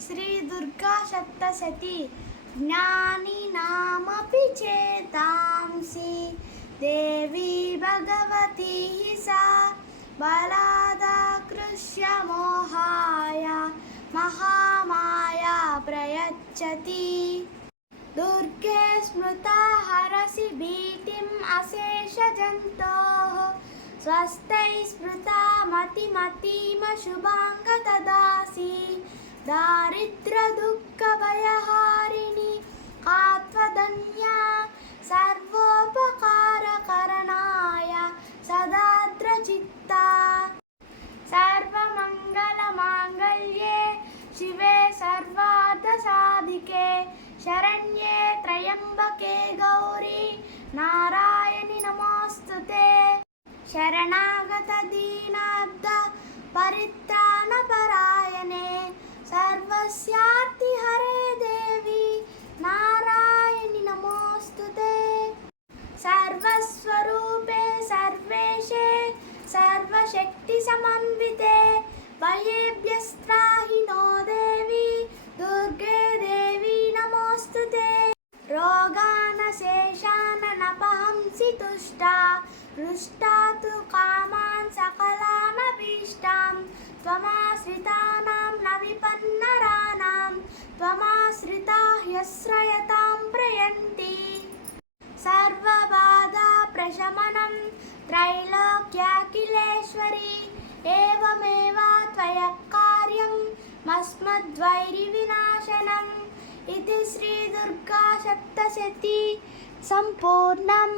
श्री दुर्गा सप्तशती ज्ञानिनामपि चेतांसि देवी भगवती सा बलादाकृष्य मोहाय महामाया प्रयच्छति। दुर्गे स्मृता हरसि भीतिम् अशेषजन्तोः स्वस्त्यै स्मृता मतिमतीमशुभाङ्ग ददासि। दारिद्र्यदुःखभयहारिणि का त्वदन्या सर्वोपकारकरणाय सदार्द्रचित्ता। सर्वमङ्गलमाङ्गल्ये शिवे सर्वार्थसाधिके शरण्ये त्र्यम्बके गौरी नारायणि नमोऽस्तुते। शरणागत दीनार्थ परित्राणपरायणे सर्वस्यार्तिहरे देवी नारायणि नमोऽस्तुते। सर्वस्वरूपे सर्वेशे सर्वशक्तिसमन्विते भयेभ्यस्त्राहि नो देवी दुर्गे देवी नमोऽस्तुते। रोगानशेषाननपहंसि तुष्टा रुष्टा तु कामान् सकलानभीष्टां त्वमाश्रितानां न विपन्नराणां त्वमाश्रिता ह्यश्रयतां प्रयन्ति। सर्वबाधा प्रशमनं त्रैलोक्याखिलेश्वरी एवमेव त्वया कार्यम् अस्मद्वैरिविनाशनम् इति श्री दुर्गा सप्तशती सम्पूर्णम्।